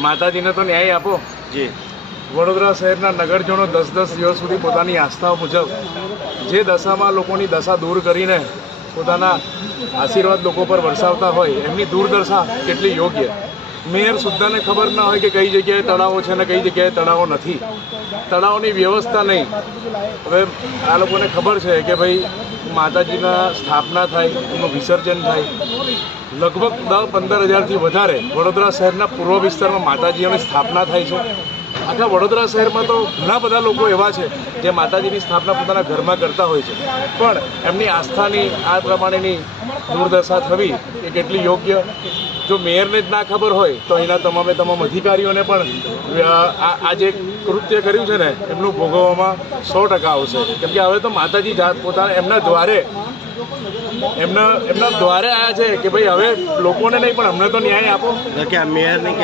માતાજીને તો ન્યાય આપો. જી વડોદરા શહેરના નગરજનો 10-10 દિવસ સુધી પોતાની આસ્થા મુજબ જે દશામાં લોકોની દશા દૂર કરીને પોતાના આશીર્વાદ લોકો પર વરસાવતા હોય એમની દુર્દશા કેટલી યોગ્ય. મેયર સુદ્ધાને ખબર ના હોય કે કઈ જગ્યાએ તળાવો છે ને કઈ જગ્યાએ તળાવો નથી. તળાવની વ્યવસ્થા નહીં. હવે આ લોકોને ખબર છે કે ભાઈ માતાજીના સ્થાપના થાય, એનું વિસર્જન થાય. લગભગ 10-15 હજારથી વધારે વડોદરા શહેરના પૂર્વ વિસ્તારમાં માતાજીઓની સ્થાપના થાય છે. આખા વડોદરા શહેરમાં તો ઘણા બધા લોકો એવા છે જે માતાજીની સ્થાપના પોતાના ઘરમાં કરતા હોય છે, પણ એમની આસ્થાની આ પ્રમાણેની દુર્દશા થવી એ કેટલી યોગ્ય. જો મેયરને જ ના ખબર હોય તો અહીંના તમામ અધિકારીઓને પણ આ જે કૃત્ય કર્યું છે ને એમનું ભોગવવામાં 100% આવશે. કેમ કે હવે તો માતાજી પોતાના એમના દ્વારે આવ્યા છે કે ભાઈ હવે લોકોને નહીં પણ અમને તો ન્યાય આપો. કે આ મેયરની